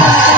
Thank you.